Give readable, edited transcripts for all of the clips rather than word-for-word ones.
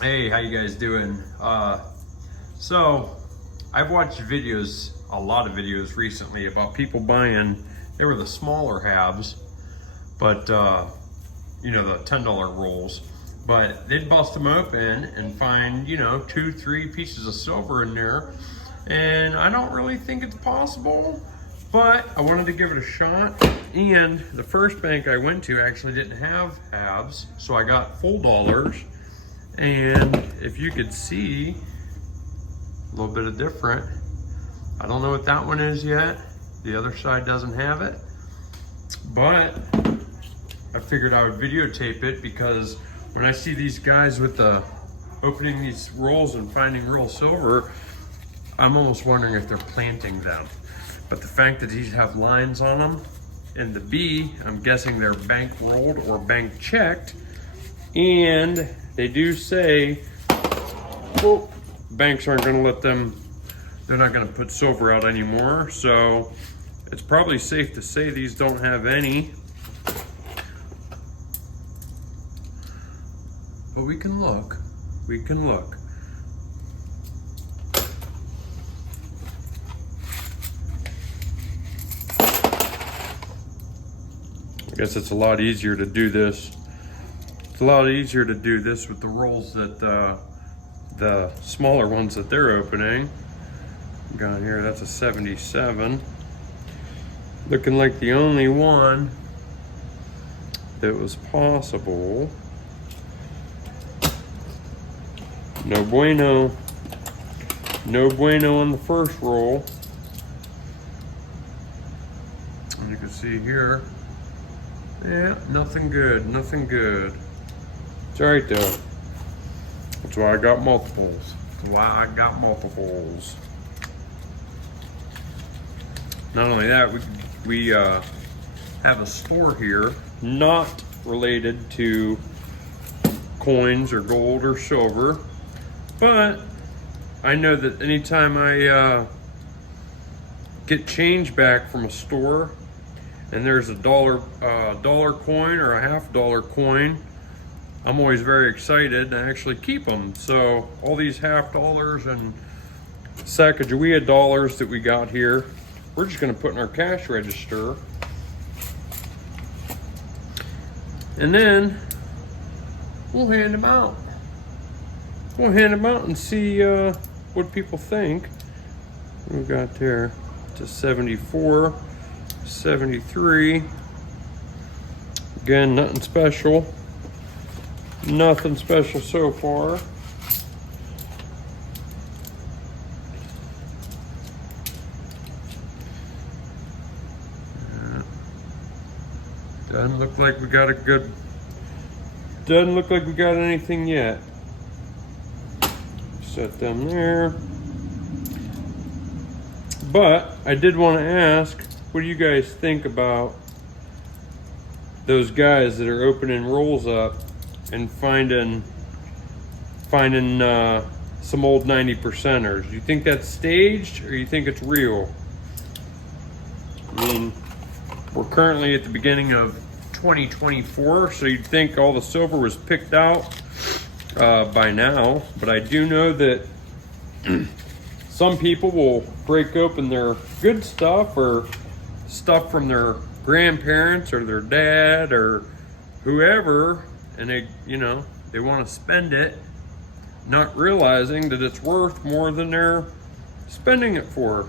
Hey, how you guys doing? So I've watched videos, a lot of videos recently about people buying, they were the smaller halves, but you know, the $10 rolls, but they'd bust them open and find, you know, 2-3 pieces of silver in there. And I don't really think it's possible, but I wanted to give it a shot. And the first bank I went to actually didn't have halves, so I got full dollars. And if you could see, a little bit of different. I don't know what that one is yet. The other side doesn't have it. But I figured I would videotape it because when I see these guys with the opening these rolls and finding real silver, I'm almost wondering if they're planting them. But the fact that these have lines on them, and the B, I'm guessing they're bank rolled or bank checked. And they do say, well, banks aren't gonna let them, they're not gonna put silver out anymore. So it's probably safe to say these don't have any. But we can look, we can look. I guess it's a lot easier to do this. It's a lot easier to do this with the rolls that the smaller ones that they're opening. Got here, that's a 77. Looking like the only one that was possible. No bueno. No bueno on the first roll. And you can see here, yeah, nothing good, nothing good. It's all right though. That's why I got multiples. That's why I got multiples. Not only that, we have a store here not related to coins or gold or silver, but I know that anytime I get change back from a store and there's a dollar coin or a $half coin, I'm always very excited to actually keep them. So all these $half and Sacagawea dollars that we got here, we're just gonna put in our cash register. And then we'll hand them out. We'll hand them out and see what people think. We got there to 74, 73. Again, nothing special. Nothing special so far. Doesn't look like we got a good, doesn't look like we got anything yet. Set them there. But I did want to ask, what do you guys think about those guys that are opening rolls up and finding some old 90%ers? Do you think that's staged or you think it's real? I mean, we're currently at the beginning of 2024, so you'd think all the silver was picked out by now, but I do know that some people will break open their good stuff or stuff from their grandparents or their dad or whoever, and they, you know, they want to spend it, not realizing that it's worth more than they're spending it for.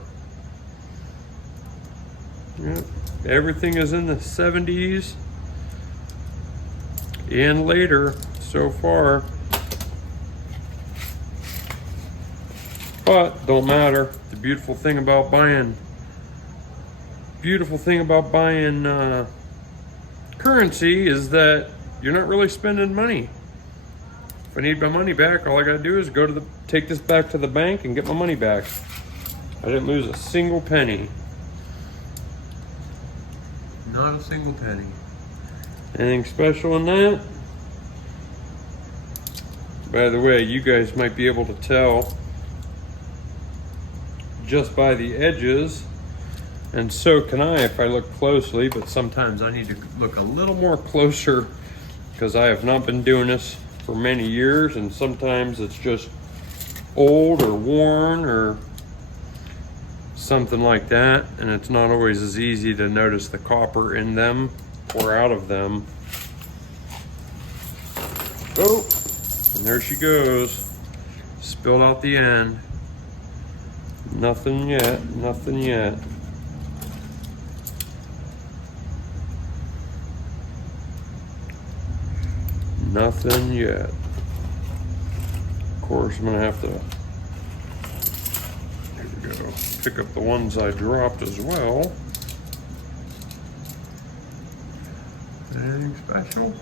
Yeah, everything is in the 70s and later so far. But don't matter. The beautiful thing about buying currency is that you're not really spending money. If I need my money back, all I gotta do is take this back to the bank and get my money back. I didn't lose a single penny. Not a single penny. Anything special in that? By the way, you guys might be able to tell just by the edges, and so can I if I look closely, but sometimes I need to look a little more closer because I have not been doing this for many years, and sometimes it's just old or worn or something like that, and it's not always as easy to notice the copper in them or out of them. Oh, and there she goes. Spilled out the end. Nothing yet, nothing yet. Nothing yet. Of course, I'm gonna have to, here we go, pick up the ones I dropped as well. Anything special?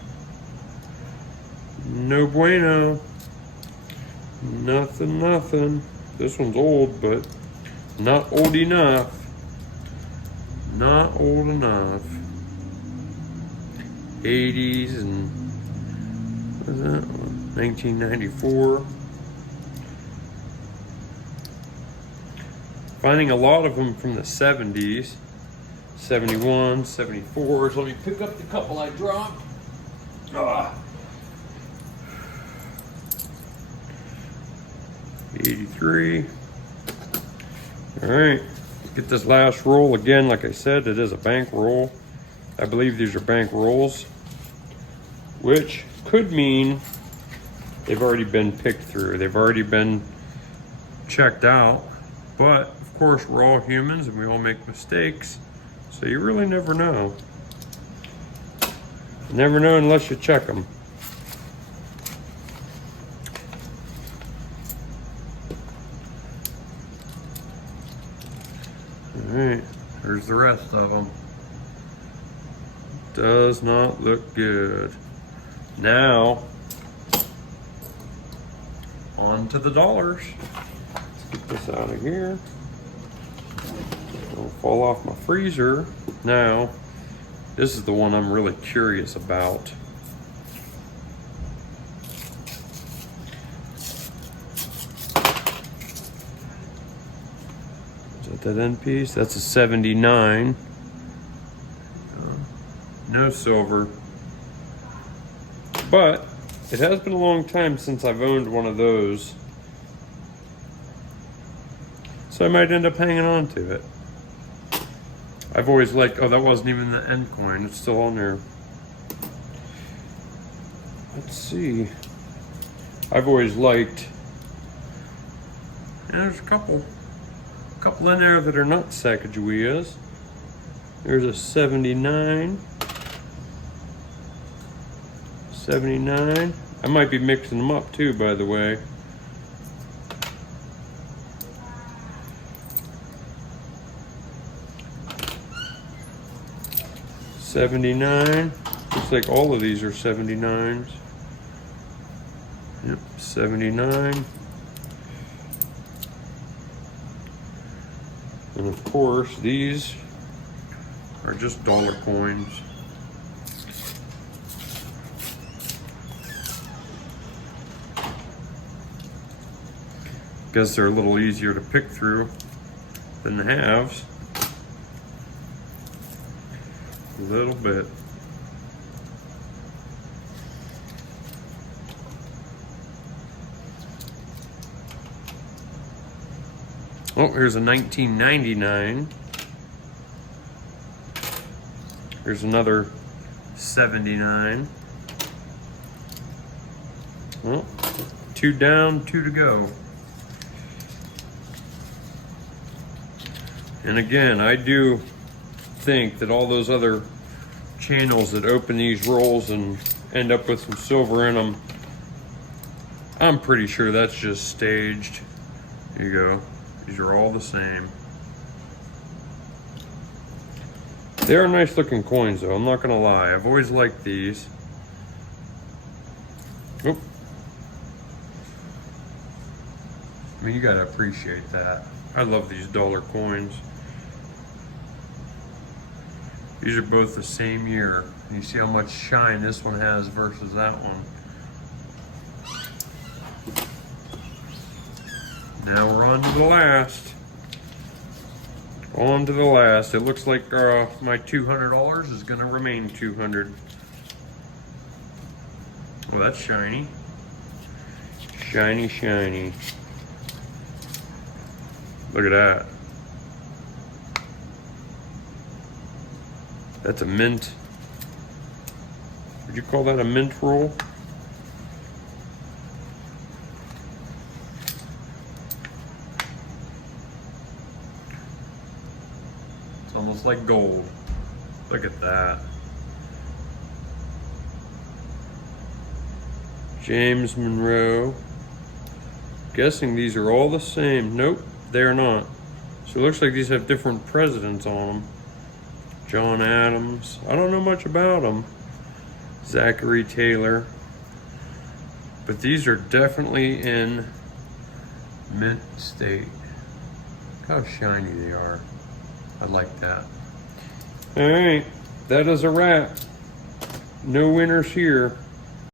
No bueno. Nothing, nothing. This one's old, but not old enough. Not old enough. 80s and what is that? 1994. Finding a lot of them from the 70s. 71, 74. So let me pick up the couple I dropped. 83. All right, get this last roll again. Like I said, it is a bank roll. I believe these are bank rolls, which could mean they've already been picked through. They've already been checked out. But of course, we're all humans and we all make mistakes. So you really never know. You never know unless you check them. All right, there's the rest of them. Does not look good. Now, on to the dollars. Let's get this out of here. It'll fall off my freezer. Now, this is the one I'm really curious about. Is that that end piece? That's a 79. No silver. But it has been a long time since I've owned one of those. So I might end up hanging on to it. I've always liked, oh, that wasn't even the end coin. It's still on there. Let's see. I've always liked, and there's a couple in there that are not Sacagaweas. There's a 79. 79. I might be mixing them up too, by the way. $79. Looks like all of these are 79s. Yep, 79. And of course, these are just dollar coins. Guess they're a little easier to pick through than the halves. A little bit. Oh, here's a 1999. Here's another 79. Well, 2 down, 2 to go. And again, I do think that all those other channels that open these rolls and end up with some silver in them, I'm pretty sure that's just staged. Here you go. These are all the same. They are nice looking coins though, I'm not gonna lie. I've always liked these. Oop. I mean, you gotta appreciate that. I love these dollar coins. These are both the same year. You see how much shine this one has versus that one. Now we're on to the last. On to the last. It looks like my $200 is gonna remain $200. Well, that's shiny. Shiny, shiny. Look at that. That's a mint. Would you call that a mint roll? It's almost like gold. Look at that. James Monroe. Guessing these are all the same. Nope, they're not. So it looks like these have different presidents on them. John Adams. I don't know much about them. Zachary Taylor. But these are definitely in mint state. Look how shiny they are. I like that. All right, that is a wrap. No winners here.